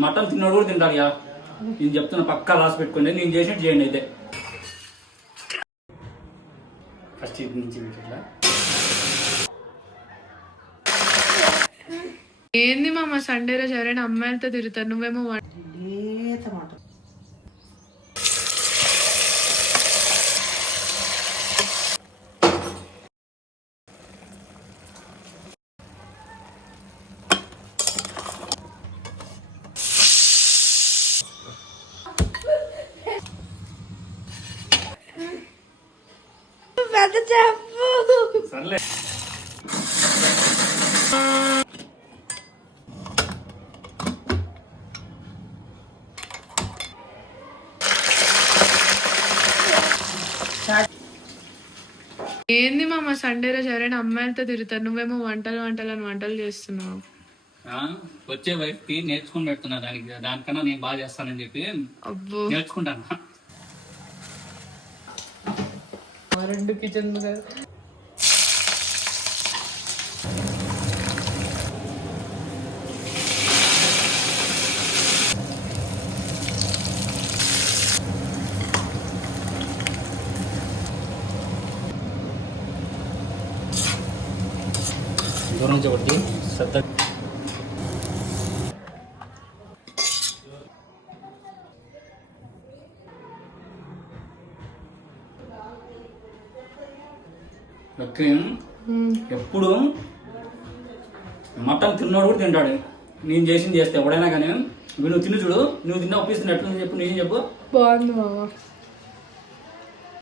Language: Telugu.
మటన్ తిన్నాడు కూడా తింటాడు యా. నేను చెప్తున్నా పక్కా రాసి పెట్టుకోండి, నేను చేసినట్టు చేయండి అయితే. ఫస్ట్ ఇది నుంచి ఇట్లా ఏంది మామ సండే రోజు ఎవరైనా అమ్మాయిలతో తిరుగుతారు, నువ్వేమో సర్లే. ఏంది మామ సండే రోజు ఎవరైనా అమ్మాయిలతో తిరుగుతారు, నువ్వేమో వంటలు చేస్తున్నావు. వచ్చే వైఫ్ కి నేర్చుకుని పెడుతున్నా, దానికన్నా నేను బాగా చేస్తానని చెప్పి అబ్బో నేర్చుకుంటాను. 2 కిచెన్ దూరం నుంచి ఒకటి శ్రద్ధ. ఎప్పుడు మటన్ తిన్నాడు కూడా తింటాడు, నేను చేసింది చేస్తే ఎవడైనా కానీ. నువ్వు తిని చూడు, నువ్వు తిన్నా ఒప్పిస్తున్నా ఎట్లుంది చెప్పు, నేను చెప్పు. బాగుంది మామ.